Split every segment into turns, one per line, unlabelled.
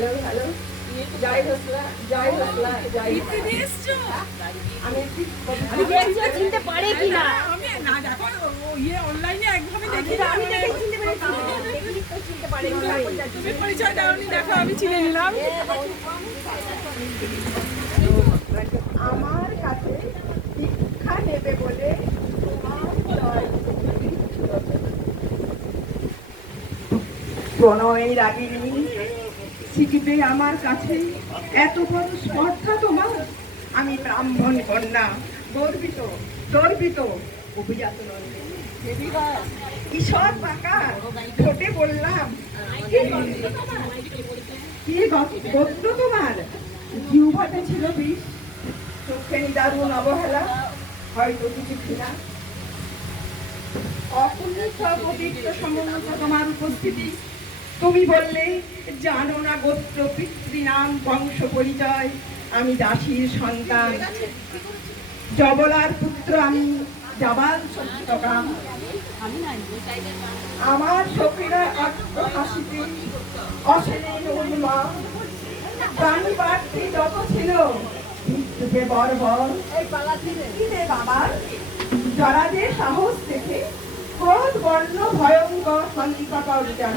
Hello hello. জয় ঘোষলা জয় ঘোষলা জয় আমি
চিনতে পারে কি না?
আমি না দেখো ইয়ে অনলাইনে একভাবে দেখি না?
আমি দেখে চিনতে পারি
তুমি পরিচয় দাওনি দেখো আমি চিনে নিলাম।
আমার কাছে শিক্ষা নেবে বলে প্রণয় রাগিনী শিখিবে আমার কাছে। এত বড় স্পর্ধা তোমার? আমি ব্রাহ্মণ কন্যা, গর্বিত গর্বিত। অভিজাত ঈশ্বর বাঁকা ঠোঁটে বললাম। কি গোত্র তোমার। জিহ্বাতে ছিল বিষ, চোখে নিদারুণ অবহেলা, হয়তো কিছু ঘৃণা। অপূর্ণিত পবিত্র সম্বন্ধ তোমার উপস্থিতি। তুমি বললে, জানো না গোত্র পিতৃনাম বংশ পরিচয়, আমি দাসীর সন্তান। জবলার পুত্র আমি, জাবাল সত্যকাম। আমার সখীরা আত্ম হাসিতে প্রাণী যত ছিল বাবার যারা যে সাহস দেখে, ক্রোধ বর্ণ ভয়ঙ্কর সন্ধিকর যেন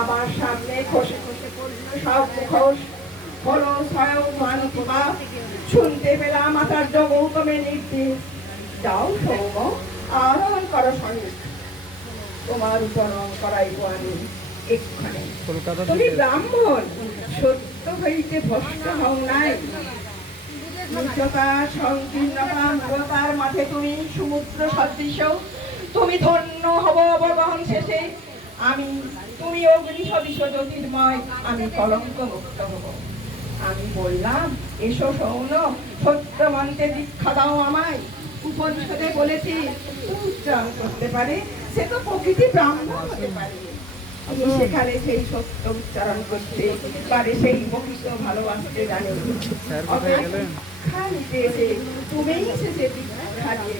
আবার সামনে খসে খসে পড়ল সব মুখোশ। হলো স্বয়ং মানবতা শুনতে পেলাম আচার্য গৌতমের নির্দেশ যাও সৌম আরোহণ করো সঙ্গে। তোমার উপরণ করাইব আমি এক্ষণে। তুমি ব্রাহ্মণ সত্য হইতে ভ্রষ্ট হও নাই। নিচতা সংকীর্ণতা মূলতার মাঝে তুমি সমুদ্র সদৃশ তুমি ধন্য হব অবগহন শেষে। আমি তুমি অগ্নি সদৃশ জ্যোতির্ময় আমি কলঙ্ক মুক্ত হব। আমি বললাম এসো সৌন সত্য মন্ত্রে দীক্ষা দাও আমায়। উপনিষদে বলেছি উচ্চারণ করতে পারে সে তো প্রকৃতি ব্রাহ্মণ হতে পারে। তুমি সেখানে সেই সত্য উচ্চারণ করতে পারে সেই প্রকৃত ভালোবাসতে জানে। নিতে এসে তুমিই শেষে দীক্ষা দিয়ে